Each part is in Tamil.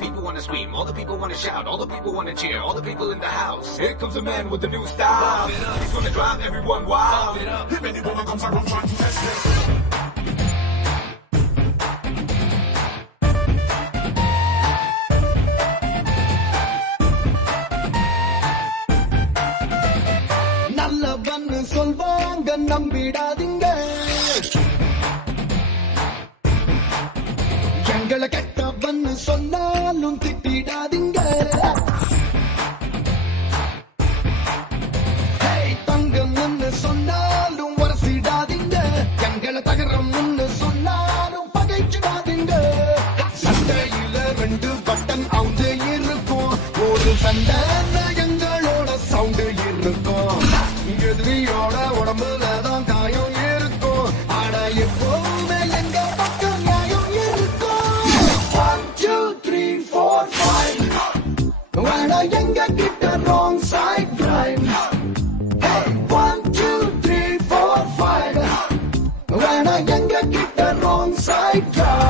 People wanna scream, all the people wanna shout, all the people wanna cheer, all the people in the house. Here comes a man with a new style. He's gonna drive everyone wild. If anyone comes around trying to test it. நல்லவன்னு சொல்வாங்க நம்பிடாதீங்க, எங்களை கெட்டவன்னு சொன்னாலும் திட்டிடாதீங்க. தங்கம்னு சொன்னாலும் வரசிடாதீங்க, எங்களை தகரம்னு சொன்னாலும் பகைச்சிடாதீங்க. சண்டையில 2 பட்டன் அவுந்து இருக்கும், ஒரு சண்டை எங்களோட சவுண்டு இருக்கும். எதிரியோட உடம்புல தான் காயம் இருக்கும், ஆனா எப்பவுமே எங்க பக்கம் நியாயம் இருக்கும். 1 2 3 4 5 வேணா எங்க கிட்ட wrong side drive. 1 2 3 4 5 வேணா எங்க கிட்ட wrong side drive.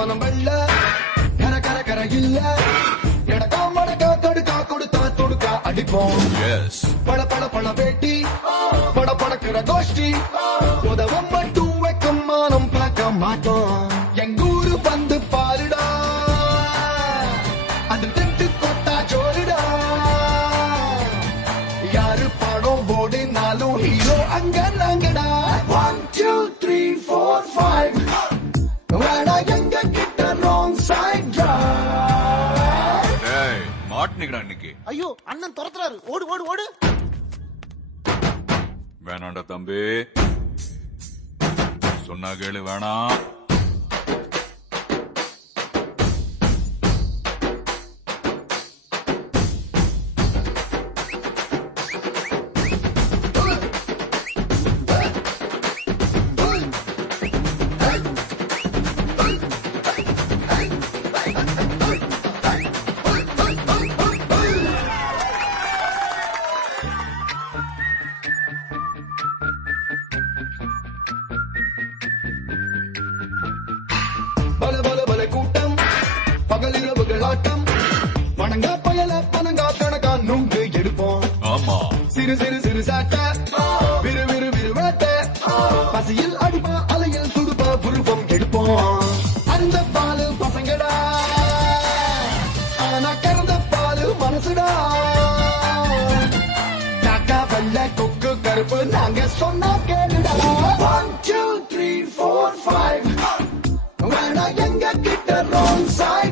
மனம் வெள்ள கர கர கர இல்ல, எடக்கா மடக்கா கடுக்கா கொடுத்தா தொடுக்கா அடிப்போம். பழ பழ பழ பேட்டி பட படக்கிற கோஷ்டி, உதவம் மட்டும் வைக்கும் மானம் பார்க்க மாட்டோம். எங்கூரு வந்து பாருடா, அது திட்டு கொட்டா சோறுடா. யாரு படம் ஓடினாலும் ஹீரோ அங்க நாங்கடா. 1 2 3 4 5 வேணா எங்க கிட்ட wrong side drive. ஏய் மாட்னிக்கடா இன்னைக்கு. ஐயோ அண்ணன் துரத்துறாரு, ஓடு ஓடு ஓடு. வேணாண்டா தம்பி, சொன்னா கேளு, வேணாம். பல பல பல கூட்டம், பகலிரவுகள் ஆட்டம், வணங்கா பயல பணங்கா கணக்கா நுங்கு எடுப்போம். ஆமா சிறு சிறு சிறு சாட்ட, விறு விறு விறு வேட்ட, பசியில் அடிப்பா அலையில் துடுப்பா புருவம் எடுப்போம். அந்த பாலு பசங்கடா, ஆனா கறந்த பாலு மனசுடா. காக்கா வெள்ள கொக்கு கருப்பு நாங்க சொன்னா கேளுடா. 1 2 3 4 5 வேணா எங்க கிட்ட wrong side